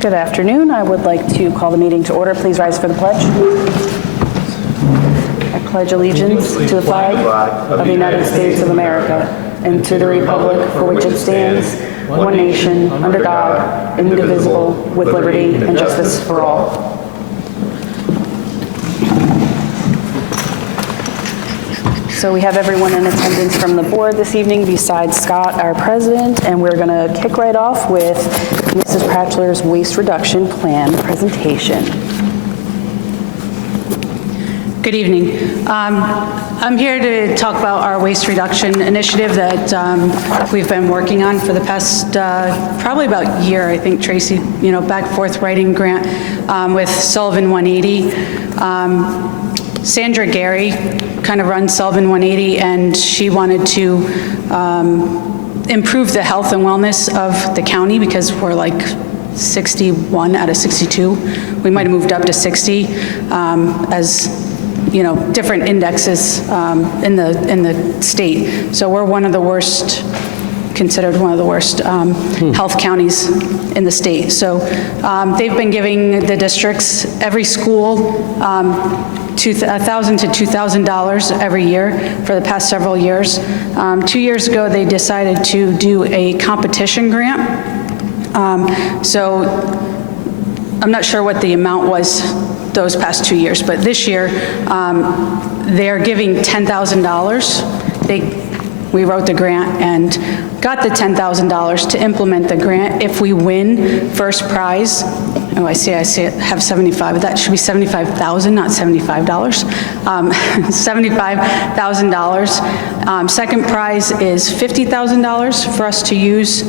Good afternoon. I would like to call the meeting to order. Please rise for the pledge. I pledge allegiance to the flag of the United States of America and to the republic for which it stands, one nation, under God, indivisible, with liberty and justice for all. So we have everyone in attendance from the board this evening besides Scott, our president, and we're going to kick right off with Mrs. Pratchler's waste reduction plan presentation. Good evening. I'm here to talk about our waste reduction initiative that we've been working on for the past probably about a year. I think Tracy, back and forth writing grant with Sullivan 180. Sandra Gary kind of runs Sullivan 180, and she wanted to improve the health and wellness of the county because we're like 61 out of 62. We might have moved up to 60 as different indexes in the state. So we're one of the worst, considered one of the worst health counties in the state. So they've been giving the districts, every school, $1,000 to $2,000 every year for the past several years. 2 years ago, they decided to do a competition grant. So I'm not sure what the amount was those past 2 years, but this year they're giving $10,000. We wrote the grant and got the $10,000 to implement the grant. If we win first prize, oh, I see it, have 75, but that should be $75,000, not $75. $75,000. Second prize is $50,000 for us to use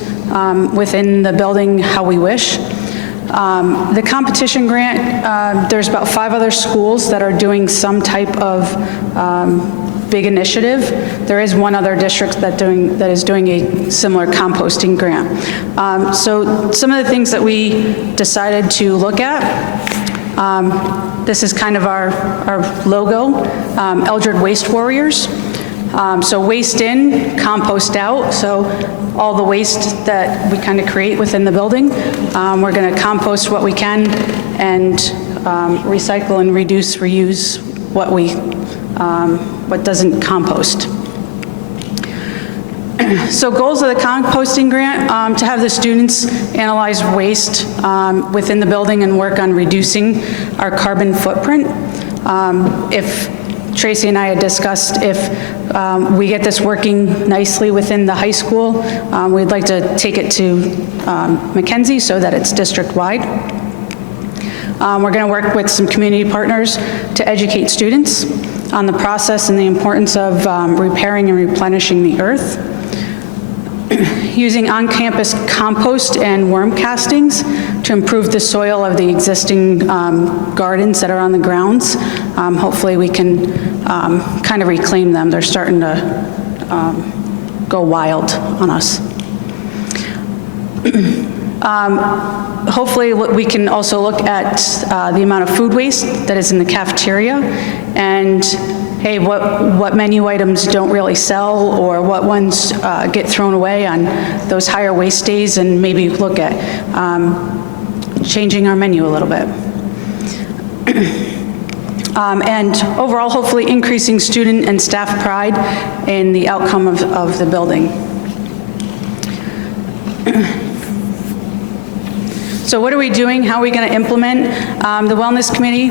within the building how we wish. The competition grant, there's about 5 other schools that are doing some type of big initiative. There is one other district that is doing a similar composting grant. So some of the things that we decided to look at, this is kind of our logo, Eldred Waste Warriors. So waste in, compost out. So all the waste that we kind of create within the building, we're going to compost what we can and recycle and reduce, reuse what doesn't compost. So goals of the composting grant, to have the students analyze waste within the building and work on reducing our carbon footprint. If Tracy and I had discussed if we get this working nicely within the high school, we'd like to take it to Mackenzie so that it's district-wide. We're going to work with some community partners to educate students on the process and the importance of repairing and replenishing the earth. Using on-campus compost and worm castings to improve the soil of the existing gardens that are on the grounds. Hopefully we can kind of reclaim them. They're starting to go wild on us. Hopefully we can also look at the amount of food waste that is in the cafeteria and hey, what menu items don't really sell or what ones get thrown away on those higher waste days, and maybe look at changing our menu a little bit. And overall, hopefully increasing student and staff pride in the outcome of the building. So what are we doing? How are we going to implement? The Wellness Committee,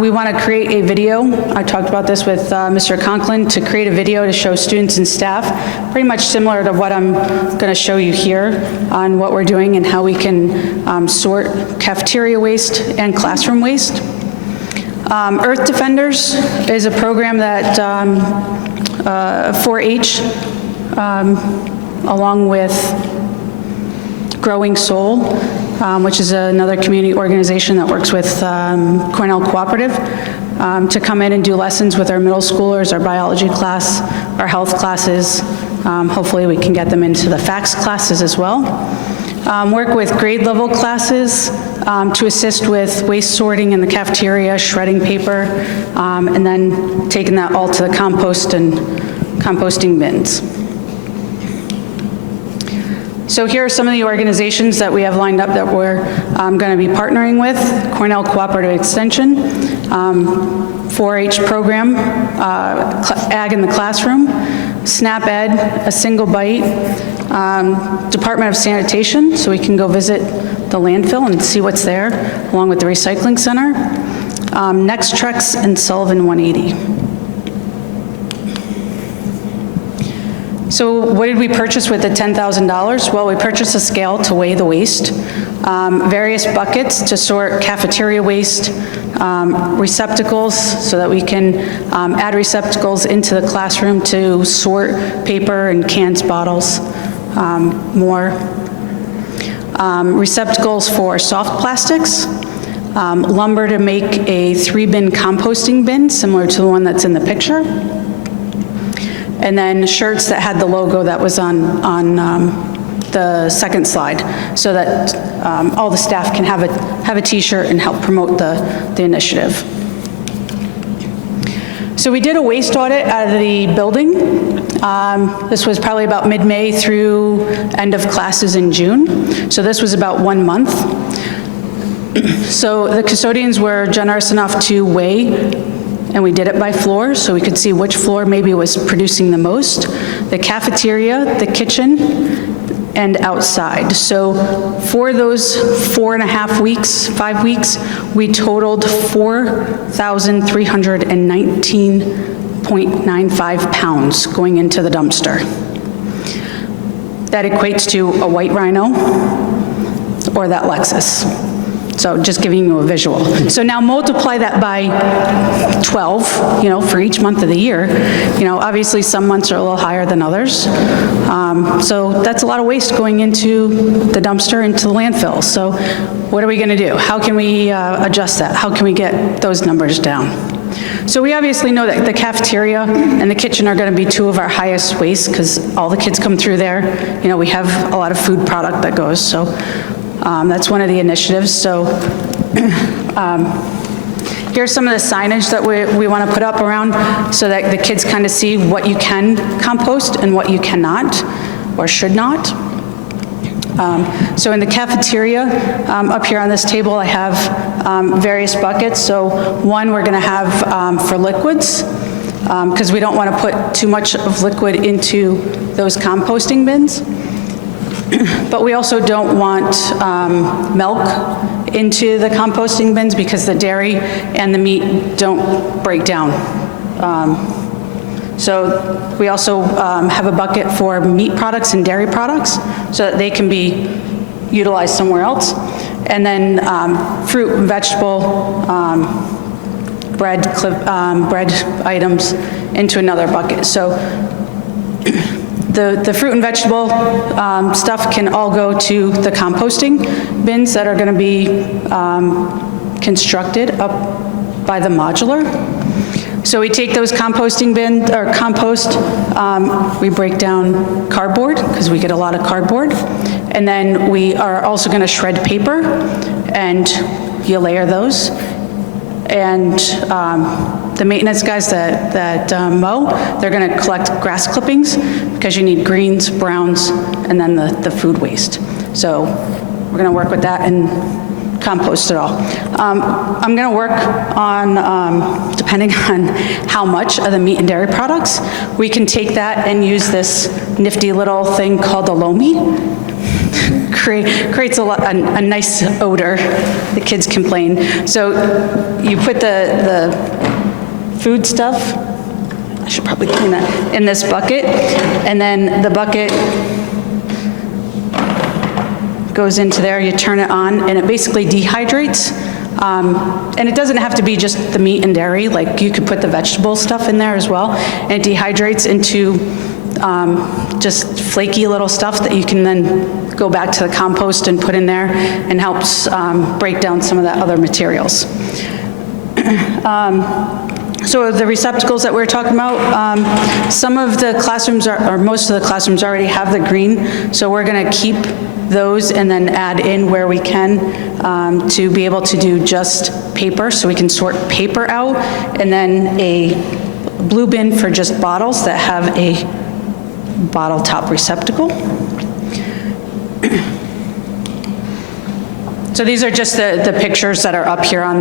we want to create a video. I talked about this with Mr. Conklin, to create a video to show students and staff, pretty much similar to what I'm going to show you here on what we're doing and how we can sort cafeteria waste and classroom waste. Earth Defenders is a program that 4-H, along with Growing Soul, which is another community organization that works with Cornell Cooperative, to come in and do lessons with our middle schoolers, our biology class, our health classes. Hopefully we can get them into the FACS classes as well. Work with grade level classes to assist with waste sorting in the cafeteria, shredding paper, and then taking that all to the compost and composting bins. So here are some of the organizations that we have lined up that we're going to be partnering with. Cornell Cooperative Extension, 4-H program, Ag in the Classroom, SNAP Ed, A Single Bite, Department of Sanitation, so we can go visit the landfill and see what's there, along with the recycling center, Next Trex, and Sullivan 180. So what did we purchase with the $10,000? Well, we purchased a scale to weigh the waste, various buckets to sort cafeteria waste, receptacles so that we can add receptacles into the classroom to sort paper and cans, bottles, more. Receptacles for soft plastics, lumber to make a 3-bin composting bin, similar to the one that's in the picture. And then shirts that had the logo that was on the second slide, so that all the staff can have a T-shirt and help promote the initiative. So we did a waste audit out of the building. This was probably about mid-May through end of classes in June. So this was about 1 month. So the custodians were generous enough to weigh, and we did it by floor, so we could see which floor maybe was producing the most: the cafeteria, the kitchen, and outside. So for those 4.5 weeks, 5 weeks, we totaled 4,319.95 pounds going into the dumpster. That equates to a white Rhino or that Lexus. So just giving you a visual. So now multiply that by 12, for each month of the year. Obviously some months are a little higher than others. So that's a lot of waste going into the dumpster, into the landfill. So what are we going to do? How can we adjust that? How can we get those numbers down? So we obviously know that the cafeteria and the kitchen are going to be 2 of our highest waste because all the kids come through there. We have a lot of food product that goes. So that's one of the initiatives. So here's some of the signage that we want to put up around so that the kids kind of see what you can compost and what you cannot or should not. So in the cafeteria, up here on this table, I have various buckets. So one we're going to have for liquids, because we don't want to put too much of liquid into those composting bins. But we also don't want milk into the composting bins because the dairy and the meat don't break down. So we also have a bucket for meat products and dairy products so that they can be utilized somewhere else. And then fruit and vegetable, bread items into another bucket. So the fruit and vegetable stuff can all go to the composting bins that are going to be constructed up by the modular. So we take those composting bins, or compost, we break down cardboard, because we get a lot of cardboard, and then we are also going to shred paper, and you layer those. And the maintenance guys that mow, they're going to collect grass clippings because you need greens, browns, and then the food waste. So we're going to work with that and compost it all. I'm going to work on, depending on how much of the meat and dairy products, we can take that and use this nifty little thing called a Lomi. Creates a nice odor. The kids complain. So you put the food stuff, I should probably clean that, in this bucket, and then the bucket goes into there, you turn it on, and it basically dehydrates. And it doesn't have to be just the meat and dairy, like you could put the vegetable stuff in there as well, and it dehydrates into just flaky little stuff that you can then go back to the compost and put in there, and helps break down some of that other materials. So the receptacles that we're talking about, some of the classrooms, or most of the classrooms already have the green, so we're going to keep those and then add in where we can to be able to do just paper, so we can sort paper out, and then a blue bin for just bottles that have a bottle top receptacle. So these are just the pictures that are up here on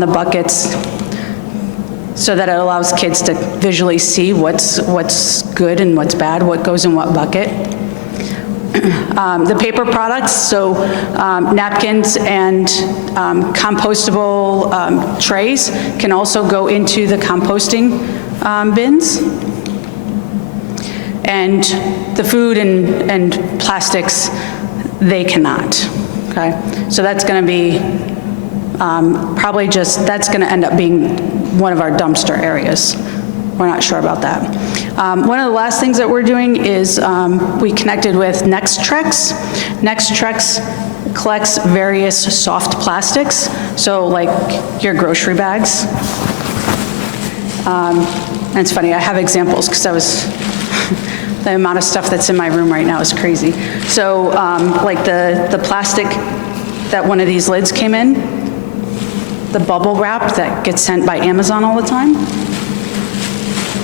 the buckets, so that it allows kids to visually see what's good and what's bad, what goes in what bucket. The paper products, so napkins and compostable trays can also go into the composting bins. And the food and plastics, they cannot, okay? So that's gonna be probably that's gonna end up being one of our dumpster areas. We're not sure about that. One of the last things that we're doing is we connected with Nextrex. Nextrex collects various soft plastics, so like your grocery bags. And it's funny, I have examples because the amount of stuff that's in my room right now is crazy. So like the plastic that one of these lids came in, the bubble wrap that gets sent by Amazon all the time,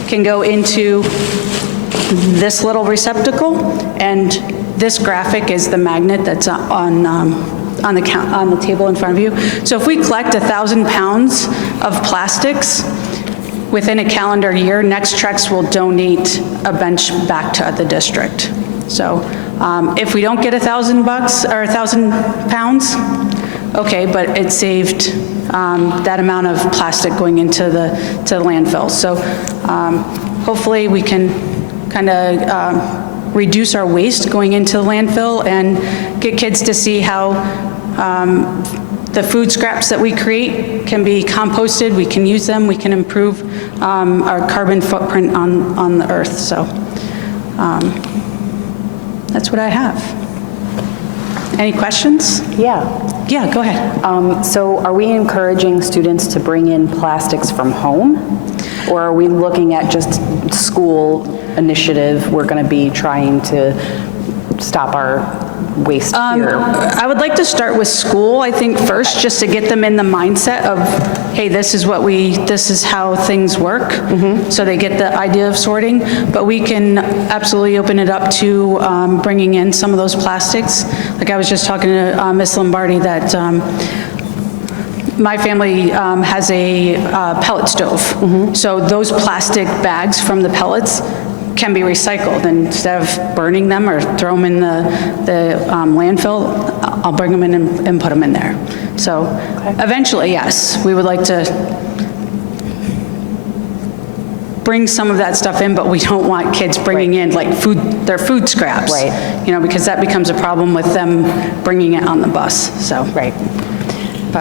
can go into this little receptacle, and this graphic is the magnet that's on the table in front of you. So if we collect 1,000 pounds of plastics within a calendar year, Nextrex will donate a bench back to the district. So if we don't get $1,000 or 1,000 pounds, okay, but it saved that amount of plastic going into the landfill. So hopefully we can kind of reduce our waste going into the landfill and get kids to see how the food scraps that we create can be composted, we can use them, we can improve our carbon footprint on the earth. So that's what I have. Any questions? Yeah. Yeah, go ahead. So are we encouraging students to bring in plastics from home? Or are we looking at just school initiative, we're going to be trying to stop our waste here? I would like to start with school, I think, first, just to get them in the mindset of, hey, this is how things work. So they get the idea of sorting, but we can absolutely open it up to bringing in some of those plastics. Like I was just talking to Ms. Lombardi that my family has a pellet stove. So those plastic bags from the pellets can be recycled, and instead of burning them or throw them in the landfill, I'll bring them in and put them in there. So eventually, yes, we would like to bring some of that stuff in, but we don't want kids bringing in like their food scraps. Right. You know, because that becomes a problem with them bringing it on the bus, so. Right.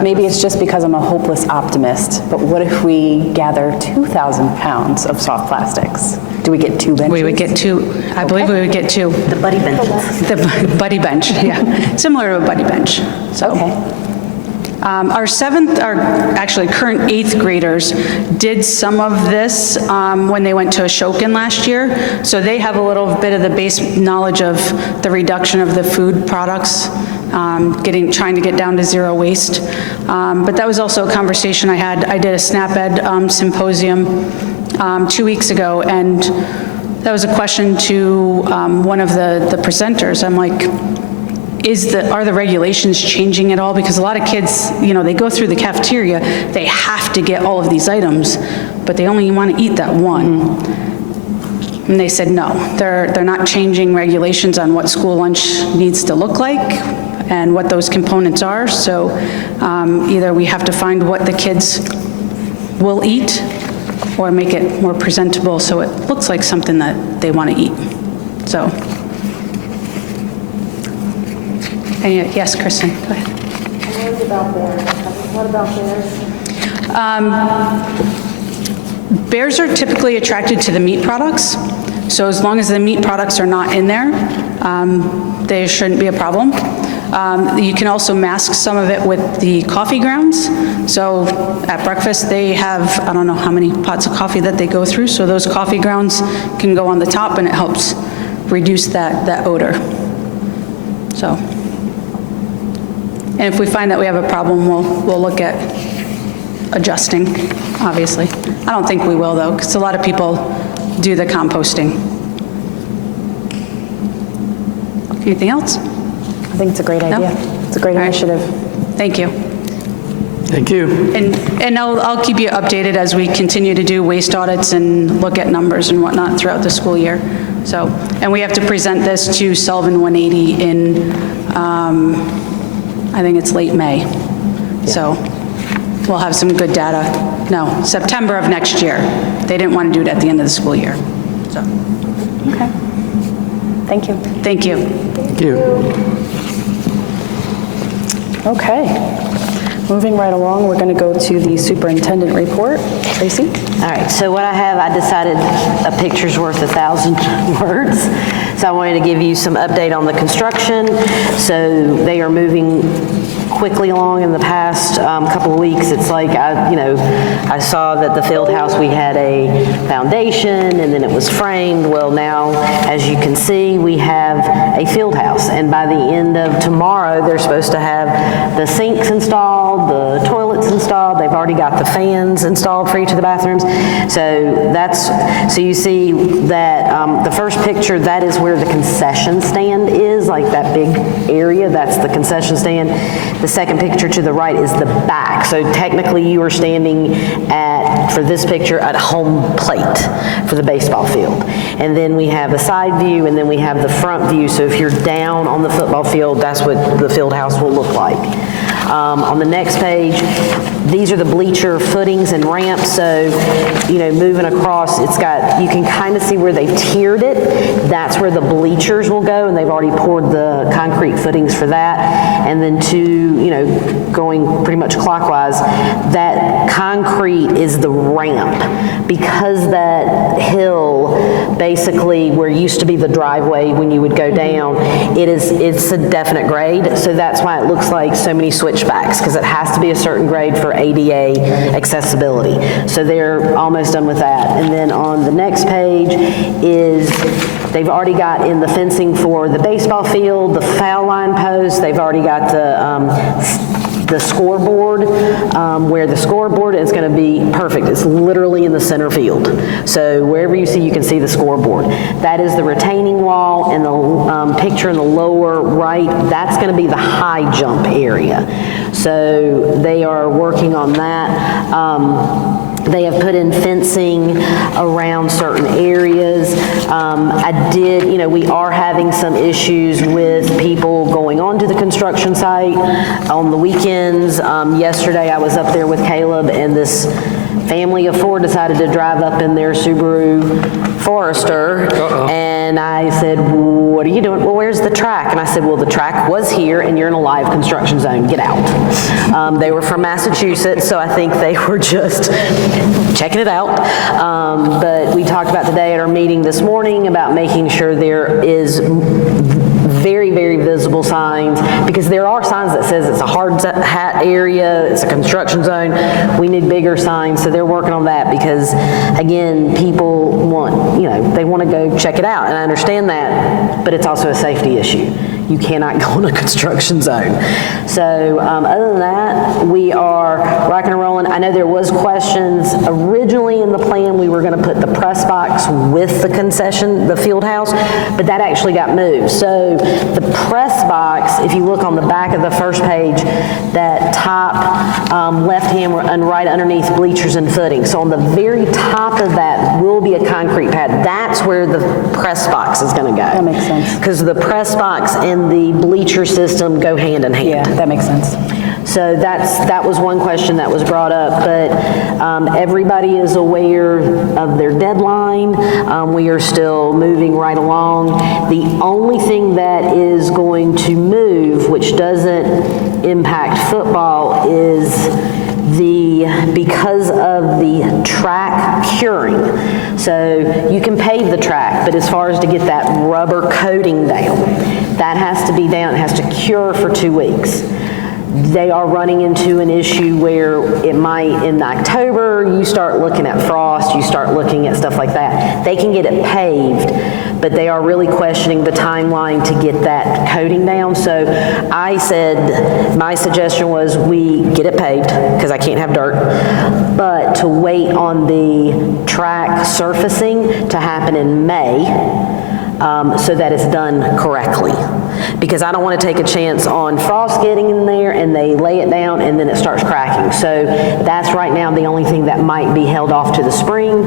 Maybe it's just because I'm a hopeless optimist, but what if we gather 2,000 pounds of soft plastics? Do we get 2 benches? We would get 2, I believe we would get 2. The buddy benches. The buddy bench, yeah, similar to a buddy bench, so. Okay. Our actually current 8th graders did some of this when they went to Ashokan last year, so they have a little bit of the base knowledge of the reduction of the food products, trying to get down to zero waste. But that was also a conversation I had. I did a SNAP-Ed symposium 2 weeks ago, and that was a question to one of the presenters. I'm like, are the regulations changing at all? Because a lot of kids, you know, they go through the cafeteria, they have to get all of these items, but they only want to eat that one. And they said, no, they're not changing regulations on what school lunch needs to look like and what those components are. So either we have to find what the kids will eat or make it more presentable so it looks like something that they want to eat. So. Yes, Kristen, go ahead. What about bears? What about bears? Bears are typically attracted to the meat products, so as long as the meat products are not in there, they shouldn't be a problem. You can also mask some of it with the coffee grounds. So at breakfast, they have, I don't know how many pots of coffee that they go through, so those coffee grounds can go on the top and it helps reduce that odor. So. And if we find that we have a problem, we'll look at adjusting, obviously. I don't think we will, though, because a lot of people do the composting. Anything else? I think it's a great idea. It's a great All right. initiative. Thank you. Thank you. And I'll keep you updated as we continue to do waste audits and look at numbers and whatnot throughout the school year. So, and we have to present this to Sullivan 180 in, I think it's late May. So we'll have some good data. No, September of next year. They didn't want to do it at the end of the school year. So, Okay. Thank you. thank you. Thank you. Okay. Moving right along, we're going to go to the superintendent report. Tracy? All right, so what I have, I decided a picture's worth 1,000 words. So I wanted to give you some update on the construction. So they are moving quickly along in the past couple of weeks. It's like, I saw that the field house, we had a foundation and then it was framed. Well, now, as you can see, we have a field house. And by the end of tomorrow, they're supposed to have the sinks installed, the toilets installed. They've already got the fans installed for each of the bathrooms. So you see that the first picture, that is where the concession stand is, like that big area, that's the concession stand. The second picture to the right is the back. So technically you are standing for this picture, at home plate for the baseball field. And then we have a side view and then we have the front view. So if you're down on the football field, that's what the field house will look like. On the next page, these are the bleacher footings and ramps. So, moving across, you can kind of see where they tiered it. That's where the bleachers will go, and they've already poured the concrete footings for that. And then going pretty much clockwise, that concrete is the ramp. Because that hill, basically where used to be the driveway when you would go down, it's a definite grade. So that's why it looks like so many switchbacks, because it has to be a certain grade for ADA accessibility. So they're almost done with that. And then on the next page is they've already got in the fencing for the baseball field, the foul line post. They've already got the scoreboard, where the scoreboard is going to be perfect. It's literally in the center field. So wherever you see, you can see the scoreboard. That is the retaining wall, and the picture in the lower right, that's going to be the high jump area. So they are working on that. They have put in fencing around certain areas. We are having some issues with people going onto the construction site on the weekends. Yesterday I was up there with Caleb, and this family of 4 decided to drive up in their Subaru Forester. And I said, what are you doing? Well, where's the track? And I said, well, the track was here and you're in a live construction zone. Get out. They were from Massachusetts, so I think they were just checking it out. But we talked about today at our meeting this morning about making sure there is very, very visible signs, because there are signs that says it's a hard hat area, it's a construction zone. We need bigger signs, so they're working on that, because again, people they want to go check it out, and I understand that, but it's also a safety issue. You cannot go in a construction zone. So other than that, we are rocking and rolling. I know there was questions. Originally in the plan, we were going to put the press box with the concession, the field house, but that actually got moved. So the press box, if you look on the back of the first page, that top left hand and right underneath bleachers and footing. So on the very top of that will be a concrete pad. That's where the press box is going to go. That makes sense. Because the press box and the bleacher system go hand in hand. Yeah, that makes sense. So that was one question that was brought up, but everybody is aware of their deadline. We are still moving right along. The only thing that is going to move, which doesn't impact football, is because of the track curing. So you can pave the track, but as far as to get that rubber coating down, that has to be down, it has to cure for 2 weeks. They are running into an issue where it might, in October, you start looking at frost, you start looking at stuff like that. They can get it paved, but they are really questioning the timeline to get that coating down. So I said, my suggestion was we get it paved, because I can't have dirt, but to wait on the track surfacing to happen in May. so that it's done correctly. Because I don't want to take a chance on frost getting in there and they lay it down and then it starts cracking. So that's right now the only thing that might be held off to the spring.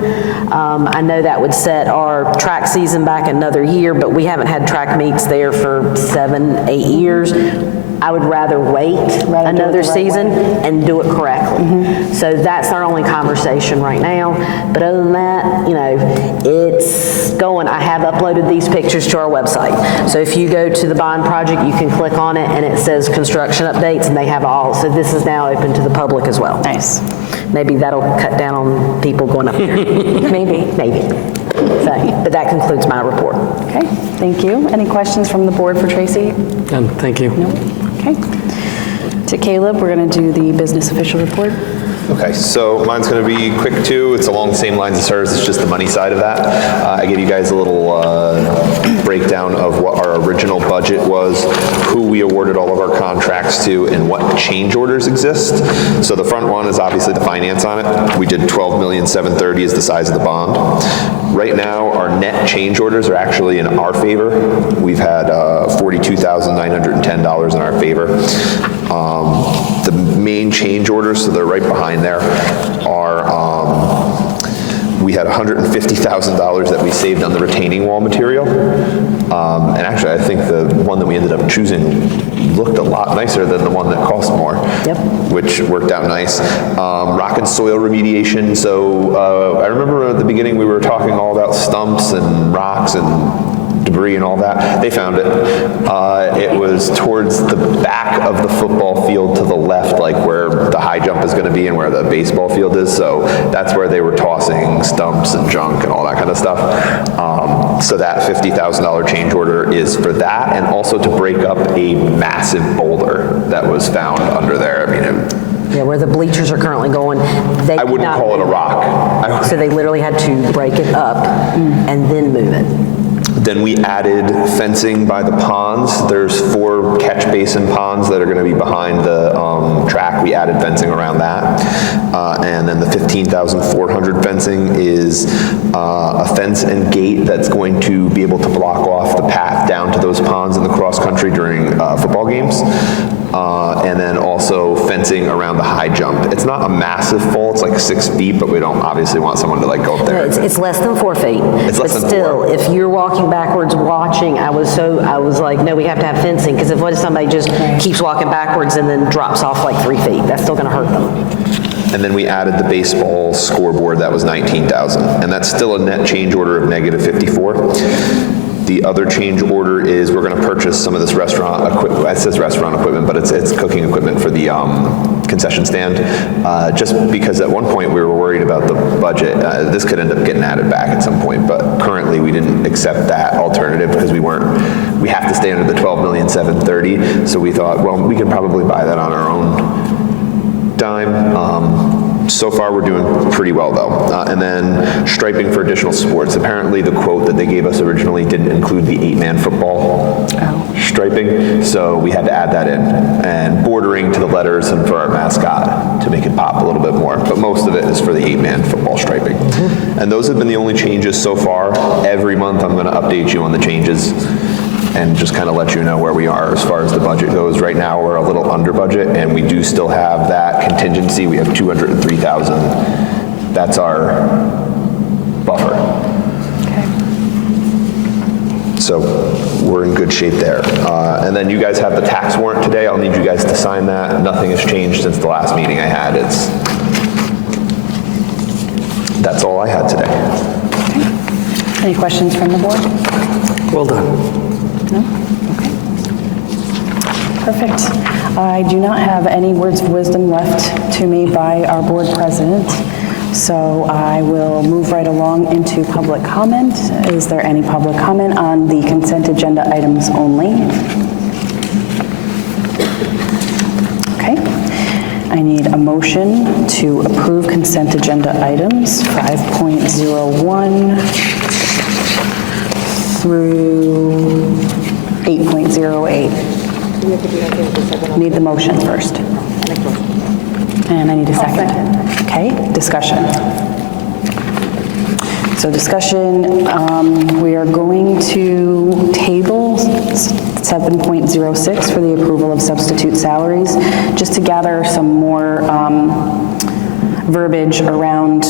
I know that would set our track season back another year, but we haven't had track meets there for 7, 8 years. I would rather wait another season and do it correctly. So that's our only conversation right now. But other than that, you know, it's going. I have uploaded these pictures to our website. So if you go to the bond project, you can click on it and it says construction updates and they have all. So this is now open to the public as well. Nice. Maybe that'll cut down on people going up there. Maybe. Maybe. So, but that concludes my report. Okay, thank you. Any questions from the board for Tracy? Done, thank you. No? Okay. To Caleb, we're going to do the business official report. Okay, so mine's going to be quick too. It's along the same lines as hers. It's just the money side of that. I gave you guys a little breakdown of what our original budget was, who we awarded all of our contracts to, and what change orders exist. So the front one is obviously the finance on it. We did $12,730,000 is the size of the bond. Right now, our net change orders are actually in our favor. We've had $42,910 in our favor. The main change orders, so they're right behind there, are we had $150,000 that we saved on the retaining wall material. And actually, I think the one that we ended up choosing looked a lot nicer than the one that cost more, which worked out nice. Rock and soil remediation. So I remember at the beginning we were talking all about stumps and rocks and debris and all that. They found it. It was towards the back of the football field to the left, like where the high jump is going to be and where the baseball field is. So that's where they were tossing stumps and junk and all that kind of stuff. So that $50,000 change order is for that, and also to break up a massive boulder that was found under there. I mean, Yeah, where the bleachers are currently going, they I wouldn't call it a rock. So they literally had to break it up and then move it. Then we added fencing by the ponds. There's 4 catch basin ponds that are going to be behind the track. We added fencing around that. And then the $15,400 fencing is a fence and gate that's going to be able to block off the path down to those ponds in the cross country during football games. And then also fencing around the high jump. It's not a massive fall, it's like 6 feet, but we don't obviously want someone to like go up there. It's less than 4 feet. It's less than 4. But still, if you're walking backwards watching, I was like, no, we have to have fencing, because what if somebody just keeps walking backwards and then drops off like 3 feet? That's still gonna hurt them. And then we added the baseball scoreboard, that was $19,000. And that's still a net change order of -54. The other change order is we're going to purchase some of this restaurant equipment. It says restaurant equipment, but it's cooking equipment for the concession stand. Just because at one point we were worried about the budget. This could end up getting added back at some point, but currently we didn't accept that alternative because we have to stay under the $12,730,000. So we thought, well, we can probably buy that on our own dime. So far, we're doing pretty well, though. And then striping for additional sports. Apparently, the quote that they gave us originally didn't include the 8-man football striping, so we had to add that in. And bordering to the letters and for our mascot to make it pop a little bit more. But most of it is for the 8-man football striping. And those have been the only changes so far. Every month, I'm going to update you on the changes and just kind of let you know where we are as far as the budget goes. Right now, we're a little under budget, and we do still have that contingency. We have $203,000. That's our buffer. Okay. So we're in good shape there. And then you guys have the tax warrant today. I'll need you guys to sign that. Nothing has changed since the last meeting I had. That's all I had today. Okay. Any questions from the board? Well done. No? Okay. Perfect. I do not have any words of wisdom left to me by our board president, so I will move right along into public comment. Is there any public comment on the consent agenda items only? Okay. I need a motion to approve consent agenda items 5.01 through 8.08. Need the motions first. And I need a second. Okay, discussion. So discussion, we are going to table 7.06 for the approval of substitute salaries, just to gather some more verbiage around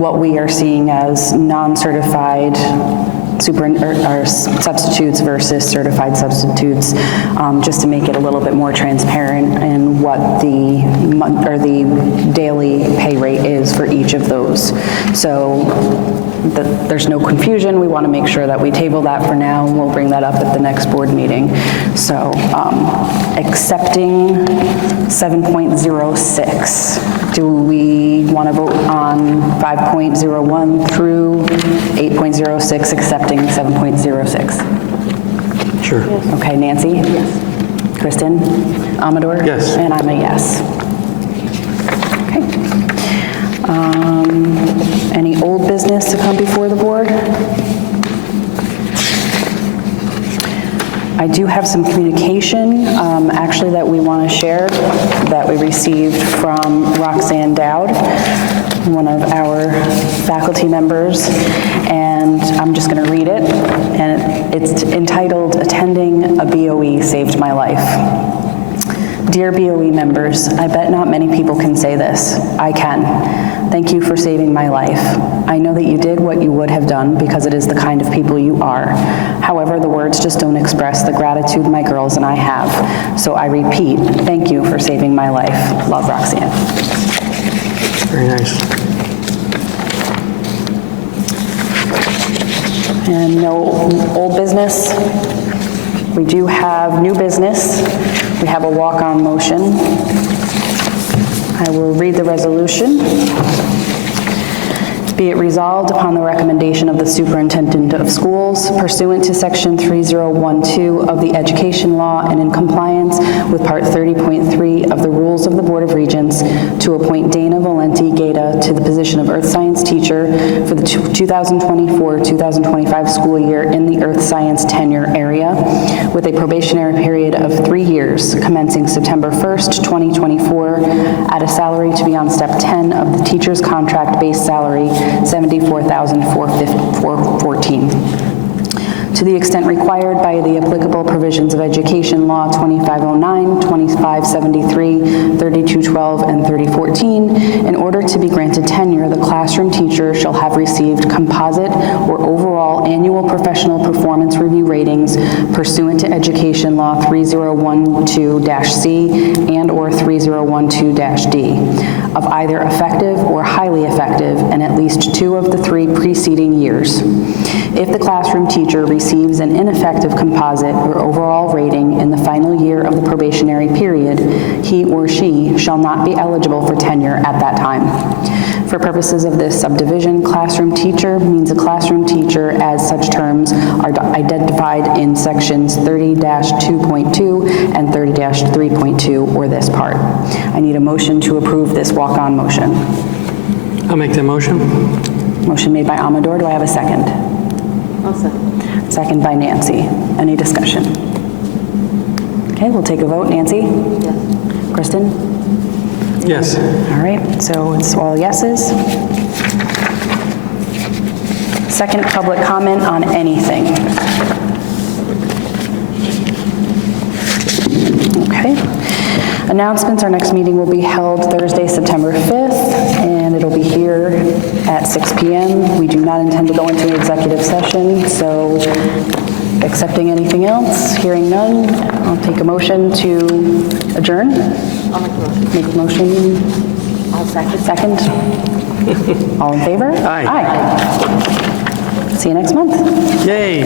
what we are seeing as non-certified or substitutes versus certified substitutes, just to make it a little bit more transparent in what the daily pay rate is for each of those. So that there's no confusion. We want to make sure that we table that for now, and we'll bring that up at the next board meeting. So accepting 7.06. Do we want to vote on 5.01 through 8.06, accepting 7.06? Sure. Okay, Nancy? Yes. Kristen? Amador? Yes. And I'm a yes. Okay. Any old business to come before the board? I do have some communication, actually, that we want to share that we received from Roxanne Dowd, one of our faculty members, and I'm just going to read it, and it's entitled, "Attending a BOE Saved My Life." Dear BOE members, I bet not many people can say this. I can. Thank you for saving my life. I know that you did what you would have done because it is the kind of people you are. However, the words just don't express the gratitude my girls and I have. So I repeat, thank you for saving my life. Love, Roxanne. Very nice. And no old business. We do have new business. We have a walk-on motion. I will read the resolution. Be it resolved upon the recommendation of the superintendent of schools pursuant to section 3012 of the education law and in compliance with part 30.3 of the rules of the Board of Regents to appoint Dana Valenti Gaeta to the position of earth science teacher for the 2024-2025 school year in the earth science tenure area with a probationary period of 3 years commencing September 1st, 2024 at a salary to be on step 10 of the teacher's contract base salary, $74,414. To the extent required by the applicable provisions of Education Law 2509, 2573, 3212, and 3014, in order to be granted tenure, the classroom teacher shall have received composite or overall annual professional performance review ratings pursuant to Education Law 3012-C and/or 3012-D of either effective or highly effective in at least 2 of the 3 preceding years. If the classroom teacher receives an ineffective composite or overall rating in the final year of the probationary period, he or she shall not be eligible for tenure at that time. For purposes of this subdivision, classroom teacher means a classroom teacher as such terms are identified in sections 30-2.2 and 30-3.2 or this part. I need a motion to approve this walk-on motion. I'll make the motion. Motion made by Amador. Do I have a second? I'll second. Second by Nancy. Any discussion? Okay, we'll take a vote. Nancy? Yes. Kristen? Yes. All right, so it's all yeses. Second, public comment on anything. Okay. Announcements, our next meeting will be held Thursday, September 5th, and it'll be here at 6 p.m. We do not intend to go into an executive session, so accepting anything else, hearing none, I'll take a motion to adjourn. I'll make the motion. Make a motion. I'll second. Second. All in favor? Aye. Aye. See you next month. Yay.